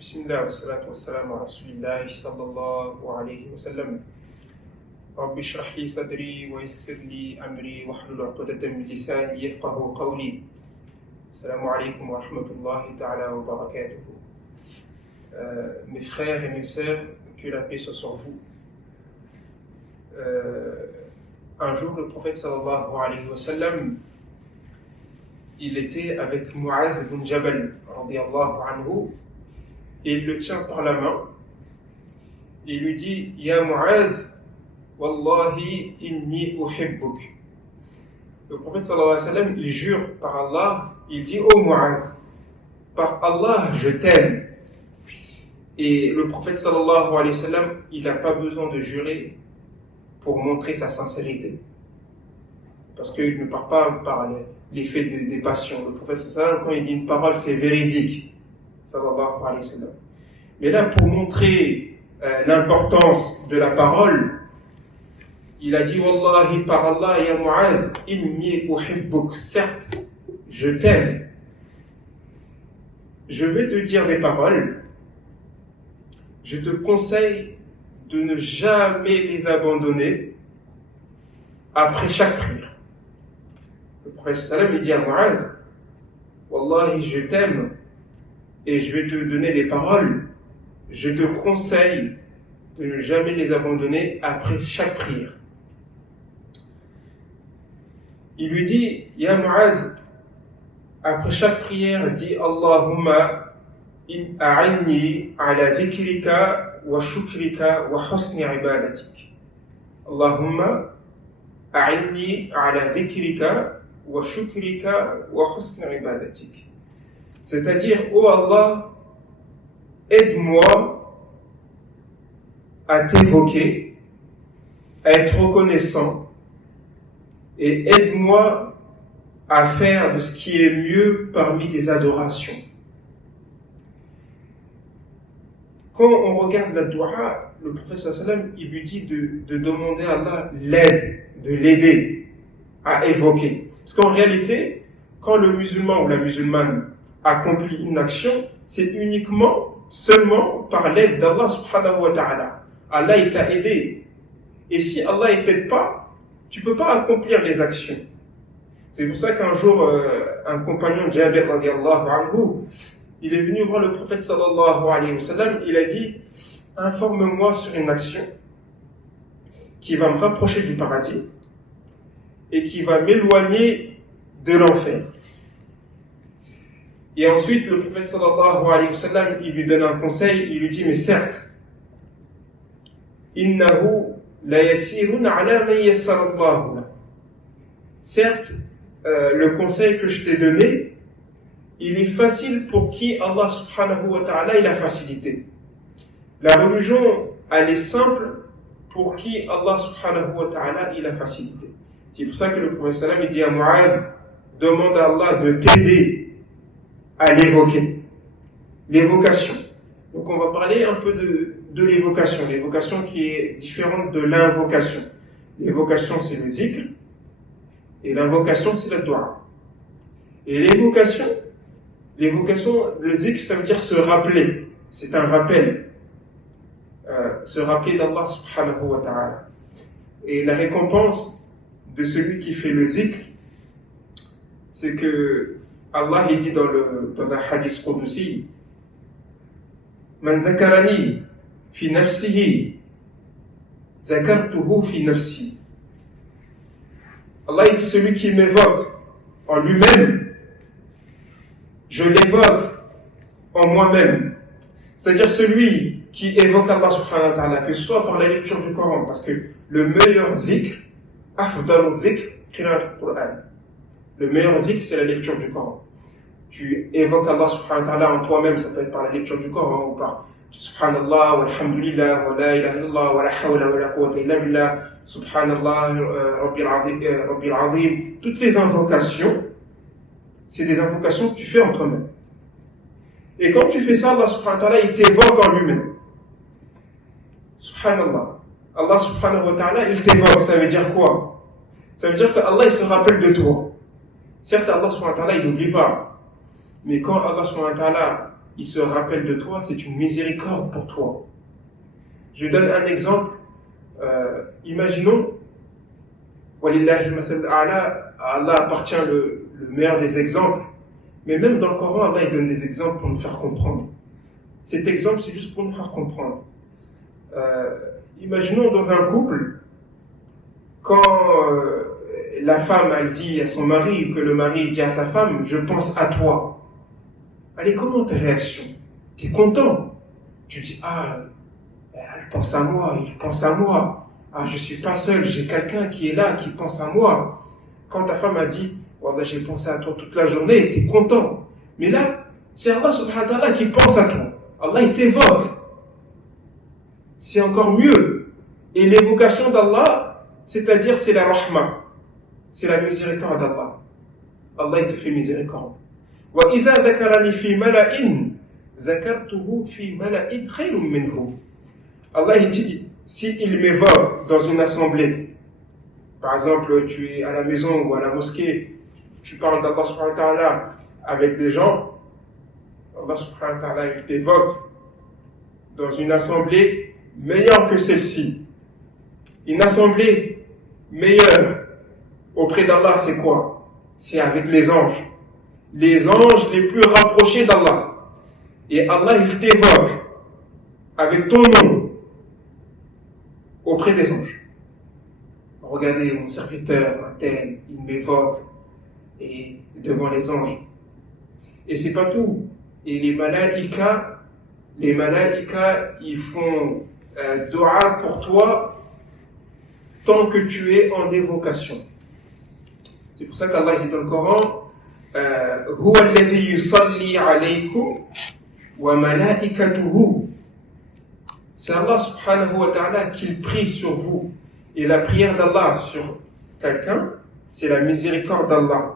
بسم الله والصلاة والسلام على رسول الله صلى الله عليه وسلم رب اشرح لي صدري ويسر لي أمري واحلل عقدة من لساني يفقه قولي السلام عليكم ورحمة الله تعالى وبركاته. Mes frères et mes sœurs, que la paix soit sur vous. Un jour, le prophète sallallahu alayhi wa sallam, il était avec Mu'adh ibn Jabal radiyallahu anhu, et il le tient par la main et il lui dit: Ya Mu'adh, wallahi inni uhibbuk. Le prophète sallallahu alayhi wa sallam, il jure par Allah, il dit: Oh Mu'adh, par Allah je t'aime. Et le prophète sallallahu alayhi wa sallam, il n'a pas besoin de jurer pour montrer sa sincérité, parce qu'il ne part pas par l'effet des passions. Le prophète sallallahu alayhi wa sallam, quand il dit une parole, c'est véridique, sallallahu alayhi wa sallam. Mais là, pour montrer l'importance de la parole, il a dit: Wallahi, par Allah, ya Mu'adh, inni uhibbuk. Certes, je t'aime. Je vais te dire des paroles. Je te conseille de ne jamais les abandonner après chaque prière. Le prophète sallallahu alayhi wa sallam, il dit à Mu'adh: Wallahi, je t'aime et je vais te donner des paroles. Je te conseille de ne jamais les abandonner après chaque prière. Il lui dit: Ya Mu'adh, après chaque prière, dis Allahumma a'inni ala dhikrika wa shukrika wa husni ibadatik. Allahumma a'inni ala dhikrika wa shukrika wa husni ibadatik. C'est-à-dire, oh Allah, aide-moi à t'évoquer, à être reconnaissant, et aide-moi à faire de ce qui est mieux parmi les adorations. Quand on regarde la dua, le prophète sallallahu alayhi wa sallam, il lui dit de demander à Allah l'aide, de l'aider à évoquer. Parce qu'en réalité, quand le musulman ou la musulmane accomplit une action, c'est uniquement, seulement par l'aide d'Allah subhanahu wa ta'ala. Allah, il t'a aidé. Et si Allah ne t'aide pas, tu ne peux pas accomplir les actions. C'est pour ça qu'un jour, un compagnon, Jabir radiallahu anhu, il est venu voir le prophète sallallahu alayhi wa sallam, il a dit: informe-moi sur une action qui va me rapprocher du paradis et qui va m'éloigner de l'enfer. Et ensuite, le prophète sallallahu alayhi wa sallam, il lui donne un conseil, il lui dit: mais certes, innahu la yasirun ala man yassara Allahu la. Certes, le conseil que je t'ai donné, il est facile pour qui Allah subhanahu wa ta'ala il a facilité. La religion, elle est simple pour qui Allah subhanahu wa ta'ala il a facilité. C'est pour ça que le prophète sallam, il dit à Mu'adh: demande à Allah de t'aider à l'évoquer. L'évocation. Donc on va parler un peu de l'évocation. L'évocation qui est différente de l'invocation. L'évocation, c'est le zikr, et l'invocation, c'est la dua. Et l'évocation, le zikr, ça veut dire se rappeler. C'est un rappel. Se rappeler d'Allah subhanahu wa ta'ala. Et la récompense de celui qui fait le zikr, c'est que Allah il dit dans un hadith qudsi: Man zakarani fi nafsihi zakartuhu fi nafsi. Allah il dit: celui qui m'évoque en lui-même, je l'évoque en moi-même. C'est-à-dire celui qui évoque Allah subhanahu wa ta'ala, que ce soit par la lecture du Coran, parce que le meilleur dhikr, afdalu dhikr, qira'at al-Qur'an. Le meilleur dhikr, c'est la lecture du Coran. Tu évoques Allah subhanahu wa ta'ala en toi-même, ça peut être par la lecture du Coran ou par subhanallah, walhamdulillah, wa la ilaha illallah, wa la hawla wa la quwwata illa billah, subhanallah, rabbil azim. Toutes ces invocations, c'est des invocations que tu fais en toi-même. Et quand tu fais ça, Allah subhanahu wa ta'ala, il t'évoque en lui-même. Subhanallah. Allah subhanahu wa ta'ala, il t'évoque. Ça veut dire quoi? Ça veut dire que Allah, il se rappelle de toi. Certes, Allah subhanahu wa ta'ala, il n'oublie pas. Mais quand Allah subhanahu wa ta'ala, il se rappelle de toi, c'est une miséricorde pour toi. Je donne un exemple. Imaginons, Walillahi al-masal a'la, à Allah appartient le meilleur des exemples, mais même dans le Coran, Allah il donne des exemples pour nous faire comprendre. Cet exemple, c'est juste pour nous faire comprendre. Imaginons dans un couple, quand la femme elle dit à son mari, que le mari dit à sa femme, je pense à toi. Allez, comment ta réaction? Tu es content? Tu dis, ah, elle pense à moi, il pense à moi. Ah, je suis pas seul, j'ai quelqu'un qui est là, qui pense à moi. Quand ta femme a dit, voilà, j'ai pensé à toi toute la journée, tu es content. Mais là, c'est Allah subhanahu wa ta'ala qui pense à toi. Allah, il t'évoque. C'est encore mieux. Et l'évocation d'Allah, c'est-à-dire c'est la rahma. C'est la miséricorde d'Allah. Allah, il te fait miséricorde. وَإِذَا ذَكَرَنِي فِي مَلَئٍ ذَكَرْتُهُ فِي مَلَئٍ خَيْرٌ مِّنْهُ. Allah, il dit, s'il m'évoque dans une assemblée, par exemple, tu es à la maison ou à la mosquée, tu parles d'Allah subhanahu wa ta'ala avec des gens, Allah subhanahu wa ta'ala, il t'évoque dans une assemblée meilleure que celle-ci. Une assemblée meilleure auprès d'Allah, c'est quoi? C'est avec les anges. Les anges les plus rapprochés d'Allah. Et Allah, il t'évoque avec ton nom auprès des anges. Regardez, mon serviteur, un tel, il m'évoque et devant les anges. Et c'est pas tout. Et les malaïkas, ils font dua pour toi tant que tu es en évocation. C'est pour ça qu'Allah dit dans le Coran, Huwa alladhi yusalli alaykum wa malaikatuhu. C'est Allah subhanahu wa ta'ala qui prie sur vous. Et la prière d'Allah sur quelqu'un, c'est la miséricorde d'Allah.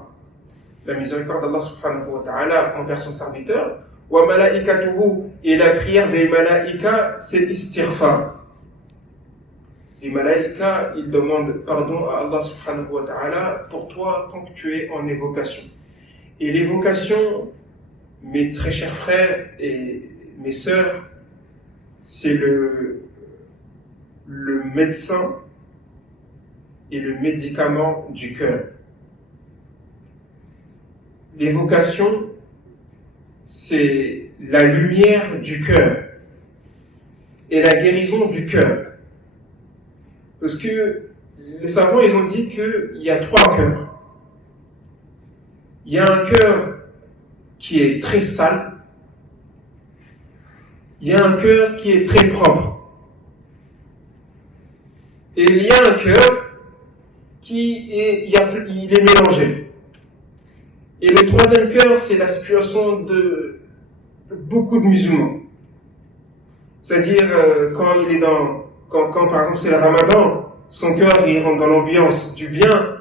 La miséricorde d'Allah subhanahu wa ta'ala envers son serviteur. Wa malaikatuhu, et la prière des malaïkas, c'est istighfar. Les malaïkas, ils demandent pardon à Allah subhanahu wa ta'ala pour toi tant que tu es en évocation. Et l'évocation, mes très chers frères et mes sœurs, c'est le médecin et le médicament du cœur. L'évocation, c'est la lumière du cœur et la guérison du cœur. Parce que les savants, ils ont dit qu'il y a 3 cœurs. Il y a un cœur qui est très sale. Il y a un cœur qui est très propre. Et il y a un cœur il est mélangé. Et le 3e cœur, c'est la situation de beaucoup de musulmans. C'est-à-dire, quand par exemple c'est le Ramadan, son cœur il rentre dans l'ambiance du bien,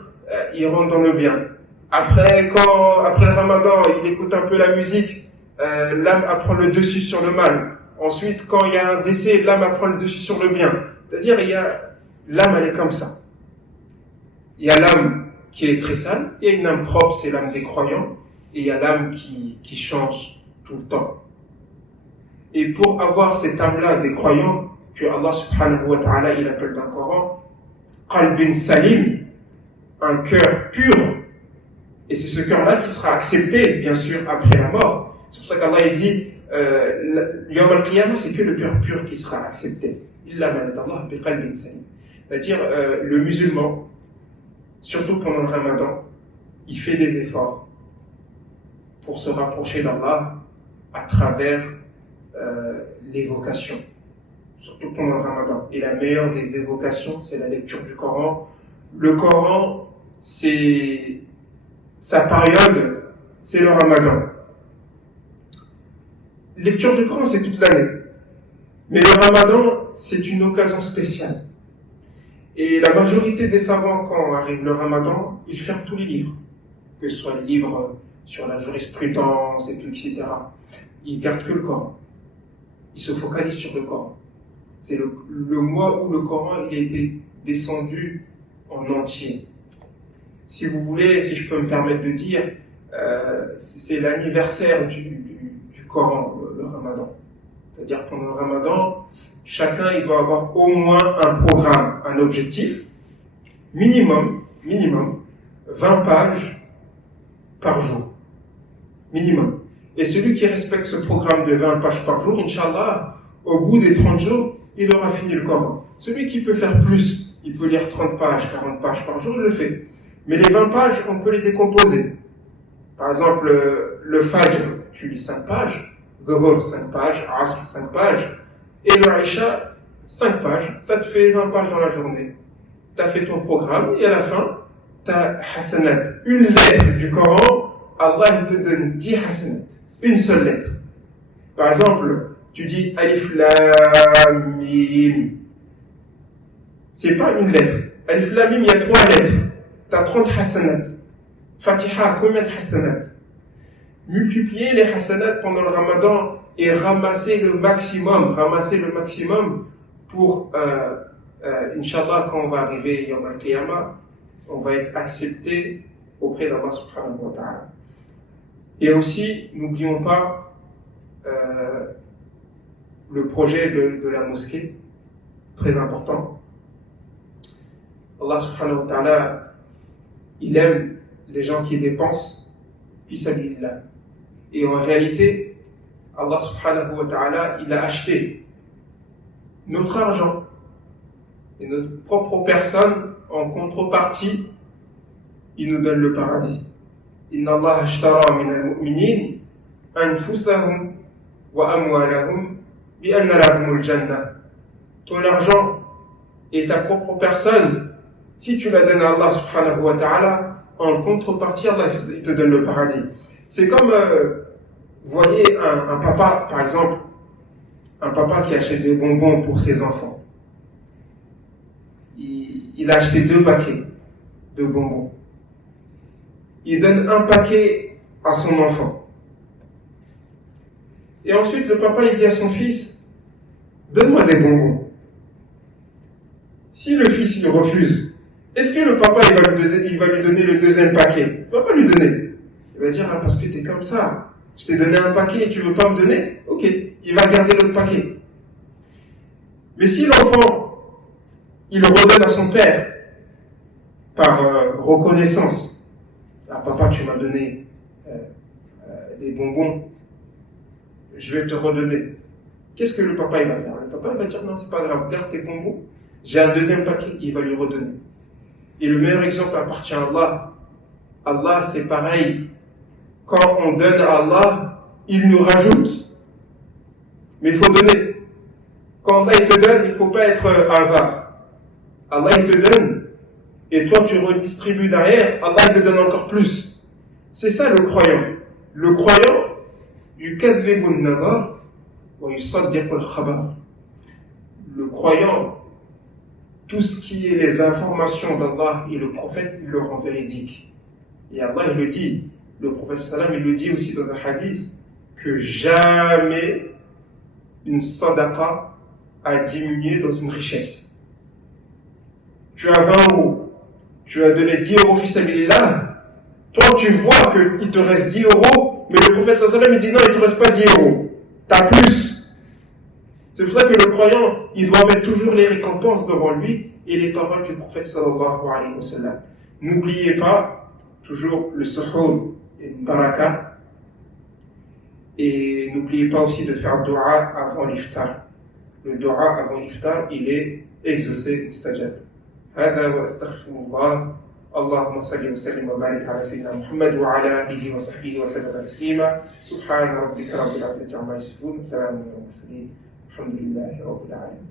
il rentre dans le bien. Après le Ramadan, il écoute un peu la musique, l'âme apprend le dessus sur le mal. Ensuite, quand il y a un décès, l'âme apprend le dessus sur le bien. C'est-à-dire, l'âme elle est comme ça. Il y a l'âme qui est très sale, il y a une âme propre, c'est l'âme des croyants, et il y a l'âme qui change tout le temps. Et pour avoir cette âme-là des croyants, que Allah subhanahu wa ta'ala, il appelle dans le Coran, qalbin salim, un cœur pur, et c'est ce cœur-là qui sera accepté, bien sûr, après la mort. C'est pour ça qu'Allah il dit, Yawm al-Qiyamah, c'est que le cœur pur qui sera accepté. Illa man Allah bi qalbin salim. C'est-à-dire, le musulman, surtout pendant le Ramadan, il fait des efforts pour se rapprocher d'Allah à travers l'évocation, surtout pendant le Ramadan. Et la meilleure des évocations, c'est la lecture du Coran. Le Coran, sa période, c'est le Ramadan. Lecture du Coran, c'est toute l'année. Mais le Ramadan, c'est une occasion spéciale. Et la majorité des savants, quand arrive le Ramadan, ils ferment tous les livres, que ce soit les livres sur la jurisprudence et tout, etc. Ils gardent que le Coran. Ils se focalisent sur le Coran. C'est le mois où le Coran il a été descendu en entier. Si vous voulez, si je peux me permettre de dire, c'est l'anniversaire du Coran, le Ramadan. C'est-à-dire pendant le Ramadan, chacun il doit avoir au moins un programme, un objectif, minimum 20 pages par jour. Minimum. Et celui qui respecte ce programme de 20 pages par jour, Inch'Allah, au bout des 30 jours, il aura fini le Coran. Celui qui peut faire plus, il peut lire 30 pages, 40 pages par jour, il le fait. Mais les 20 pages, on peut les décomposer. Par exemple, le Fajr, tu lis 5 pages, Dhuhr 5 pages, Asr 5 pages, et le Isha 5 pages, ça te fait 20 pages dans la journée. Tu as fait ton programme, et à la fin, tu as hasanat, une lettre du Coran, Allah te donne 10 hasanat, une seule lettre. Par exemple, tu dis Alif Lam Mim. C'est pas une lettre. Alif Lam Mim, il y a 3 lettres. Tu as 30 hasanat. Fatiha, combien de hasanat? Multiplier les hasanat pendant le Ramadan et ramasser le maximum pour, Inch'Allah, quand on va arriver Yawm al-Qiyamah, on va être accepté auprès d'Allah subhanahu wa ta'ala. Et aussi, n'oublions pas le projet de la mosquée, très important. Allah subhanahu wa ta'ala, il aime les gens qui dépensent fi sabilillah. Et en réalité, Allah subhanahu wa ta'ala, il a acheté notre argent et notre propre personne en contrepartie, il nous donne le paradis. Inna Allah ashtara min al-mu'minin anfusahum wa amwalahum bi anna lahumul jannah. Ton argent et ta propre personne, si tu la donnes à Allah subhanahu wa ta'ala, en contrepartie, Allah il te donne le paradis. C'est comme, vous voyez, un papa, par exemple, un papa qui achète des bonbons pour ses enfants. Il a acheté 2 paquets de bonbons. Il donne un paquet à son enfant. Et ensuite, le papa, il dit à son fils, donne-moi des bonbons. Si le fils, il refuse, est-ce que le papa, il va lui donner le 2e paquet? Il ne va pas lui donner. Il va dire, ah, parce que tu es comme ça. Je t'ai donné un paquet et tu ne veux pas me donner? Ok, il va garder l'autre paquet. Mais si l'enfant, il le redonne à son père, par reconnaissance, ah, papa, tu m'as donné des bonbons, je vais te redonner. Qu'est-ce que le papa il va faire? Le papa il va dire, non, c'est pas grave, garde tes bonbons, j'ai un 2e paquet, il va lui redonner. Et le meilleur exemple appartient à Allah. Allah, c'est pareil. Quand on donne à Allah, il nous rajoute. Mais il faut donner. Quand Allah il te donne, il ne faut pas être avare. Allah il te donne, et toi tu redistribues derrière, Allah il te donne encore plus. C'est ça le croyant. Le croyant, yukadhibu an-nazar wa yusaddiqu al-khabar. Le croyant, tout ce qui est les informations d'Allah et le prophète, il le rend véridique. Et Allah il le dit, le prophète sallam il le dit aussi dans un hadith, que jamais une sadaqa a diminué dans une richesse. Tu as 20 euros, tu as donné 10 euros fi sabilillah, toi tu vois qu'il te reste 10 euros, mais le prophète sallam il dit non, il ne te reste pas 10 euros, tu as plus. C'est pour ça que le croyant, il doit mettre toujours les récompenses devant lui et les paroles du prophète sallallahu alayhi wa sallam. N'oubliez pas toujours le suhour et une baraka. Et n'oubliez pas aussi de faire dua avant l'iftar. Le dua avant l'iftar, il est exaucé, mustajab. هذا واستغفر الله. اللهم صل وسلم وبارك على سيدنا محمد وعلى اله وصحبه وسلم تسليما. سبحان ربك رب العزة عما يصفون وسلام على المرسلين. الحمد لله رب العالمين.